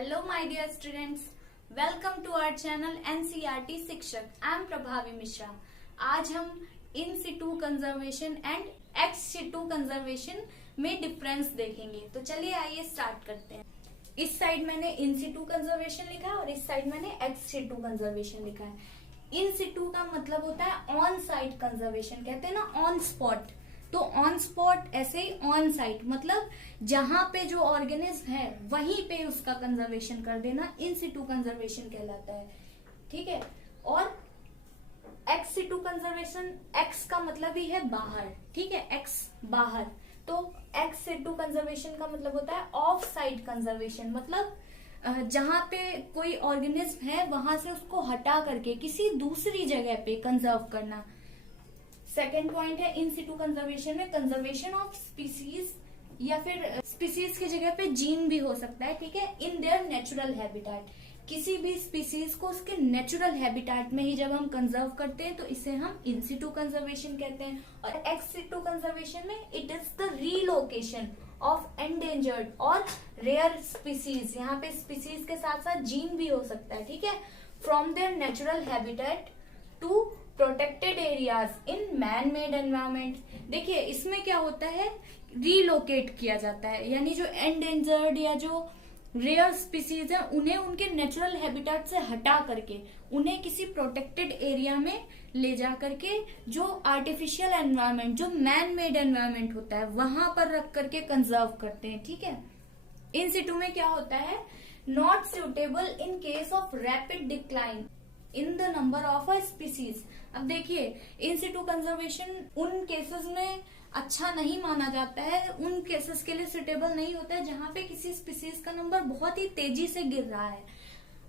Hello my dear students, welcome to our channel NCERT शिक्षक। I am प्रभावी मिश्रा। आज हम in situ conservation and ex situ conservation में difference देखेंगे। तो चलिए आइए स्टार्ट करते हैं। इस साइड मैंने इन सिटू कंजर्वेशन लिखा है और इस साइड मैंने एक्स सिटू कंजर्वेशन लिखा है। इन सिटू का मतलब होता है ऑन साइट कंजर्वेशन, कहते हैं ना ऑन स्पॉट। तो ऑन स्पॉट ऐसे ही ऑन साइट मतलब जहां पे जो ऑर्गेनिज्म है वहीं पे उसका कंजर्वेशन कर देना इन सिटू कंजर्वेशन कहलाता है। ठीक है। और एक्स सिटू कंजर्वेशन, एक्स का मतलब ही है बाहर। ठीक है, एक्स बाहर। तो एक्स सिटू कंजर्वेशन का मतलब होता है ऑफ साइट कंजर्वेशन, मतलब जहां पे कोई ऑर्गेनिज्म है वहां से उसको हटा करके किसी दूसरी जगह पे कंजर्व करना। सेकेंड पॉइंट है इन सिटू कंजर्वेशन में कंजर्वेशन ऑफ स्पीसीज, या फिर स्पीसीज की जगह पे जीन भी हो सकता है। ठीक है, इन देयर नेचुरल हैबिटेट। किसी भी स्पीसीज को उसके नेचुरल हैबिटेट में ही जब हम कंजर्व करते हैं तो इसे हम इन सिटू कंजर्वेशन कहते हैं। और एक्स सिटू कंजर्वेशन में it is the relocation of endangered और रेयर स्पीसीज। यहाँ पे स्पीसीज के साथ साथ जीन भी हो सकता है। ठीक है, from their natural habitat to protected areas in man made environment. देखिए इसमें क्या होता है, रीलोकेट किया जाता है, यानी जो एंडेंजर्ड या जो रेयर स्पीसीज है उन्हें उनके नेचुरल हैबिटेट से हटा करके उन्हें किसी प्रोटेक्टेड एरिया में ले जा करके जो आर्टिफिशियल एनवायरमेंट, जो मैन मेड एनवायरमेंट होता है वहां पर रख करके कंजर्व करते हैं। ठीक है। इन सिटू में क्या होता है, not suitable in case of rapid decline in the number of a species. अब देखिए इन सिटू कंजर्वेशन उन केसेस में अच्छा नहीं माना जाता है, उन केसेस के लिए सुटेबल नहीं होता है जहां पे किसी स्पीसीज का नंबर बहुत ही तेजी से गिर रहा है।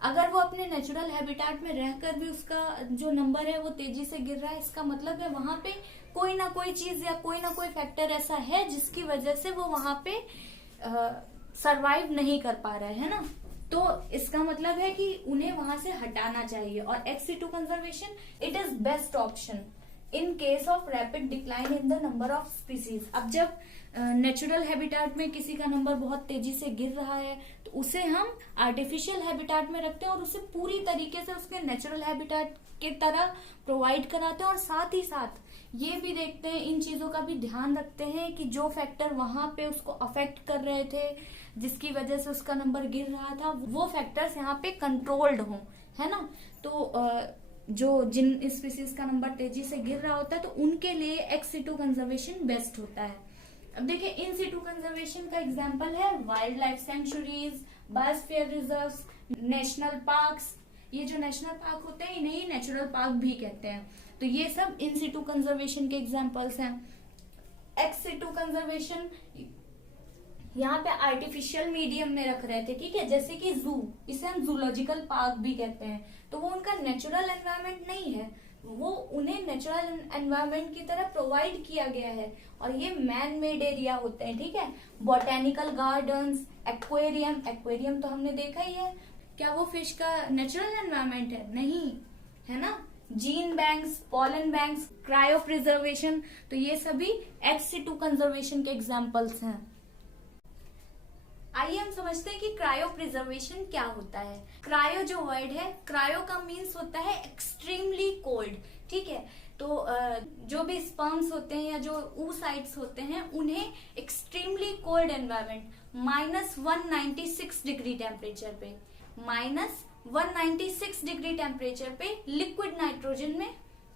अगर वो अपने नेचुरल हैबिटेट में रहकर भी उसका जो नंबर है वो तेजी से गिर रहा है, इसका मतलब है वहां पे कोई ना कोई चीज या कोई ना कोई फैक्टर ऐसा है जिसकी वजह से वो वहां पे सरवाइव नहीं कर पा रहा है ना। तो इसका मतलब है कि उन्हें वहां से हटाना चाहिए। और x situ conservation it is best option in case of rapid decline in the number of species. अब जब नेचुरल हैबिटेट में किसी का नंबर बहुत तेजी से गिर रहा है तो उसे हम आर्टिफिशियल हैबिटेट में रखते हैं और उसे पूरी तरीके से उसके नेचुरल हैबिटेट के तरह प्रोवाइड कराते हैं। और साथ ही साथ ये भी देखते हैं, इन चीजों का भी ध्यान रखते हैं कि जो फैक्टर वहां पे उसको अफेक्ट कर रहे थे, जिसकी वजह से उसका नंबर गिर रहा था, वो फैक्टर्स यहाँ पे कंट्रोल्ड हों, है ना। तो जो जिन स्पीसीज का नंबर तेजी से गिर रहा होता है तो उनके लिए एक्स सिटू कंजर्वेशन बेस्ट होता है। अब देखिए इन सिटू कंजर्वेशन का एग्जांपल है wild life sanctuaries, biosphere reserves, national parks. ये जो नेशनल पार्क होते हैं इन्हें ही नेचुरल पार्क भी कहते हैं। तो ये सब इन सिटू कंजर्वेशन के एग्जांपल्स हैं। एक्स सिटू कंजर्वेशन यहाँ पे आर्टिफिशियल मीडियम में रख रहे थे। ठीक है, जैसे कि जू, इसे हम जूलॉजिकल पार्क भी कहते हैं। तो वो उनका नेचुरल एनवायरनमेंट नहीं है, वो उन्हें नेचुरल एनवायरनमेंट की तरह प्रोवाइड किया गया है और ये मैन मेड एरिया होते हैं। ठीक है, बॉटेनिकल गार्डन्स, एक्वेरियम, एक्वेरियम तो हमने देखा ही है, क्या वो फिश का नेचुरल एनवायरनमेंट है? नहीं, है ना। Gene banks, pollen banks, cryo preservation, तो ये सभी एक्स सिटू कंजर्वेशन के एग्जाम्पल्स हैं। आइए हम समझते हैं कि क्रायो प्रिजर्वेशन क्या होता है। क्रायो जो वर्ड है, क्रायो का मीन्स होता है एक्सट्रीमली कोल्ड। ठीक है, तो जो भी स्पर्म्स होते हैं या जो oocytes होते हैं उन्हें extremely cold environment -196 degree temperature पे, -196 डिग्री टेम्परेचर पे लिक्विड नाइट्रोजन में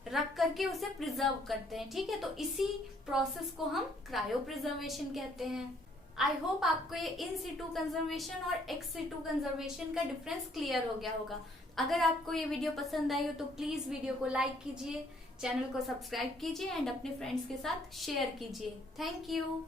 रख करके उसे प्रिजर्व करते हैं। ठीक है, तो इसी प्रोसेस को हम क्रायो प्रिजर्वेशन कहते हैं। आई होप आपको ये इन सिटू कंजर्वेशन और एक्स सिटू कंजर्वेशन का डिफरेंस क्लियर हो गया होगा। अगर आपको ये वीडियो पसंद आई हो तो प्लीज वीडियो को लाइक कीजिए, चैनल को सब्सक्राइब कीजिए एंड अपने फ्रेंड्स के साथ शेयर कीजिए। Thank you.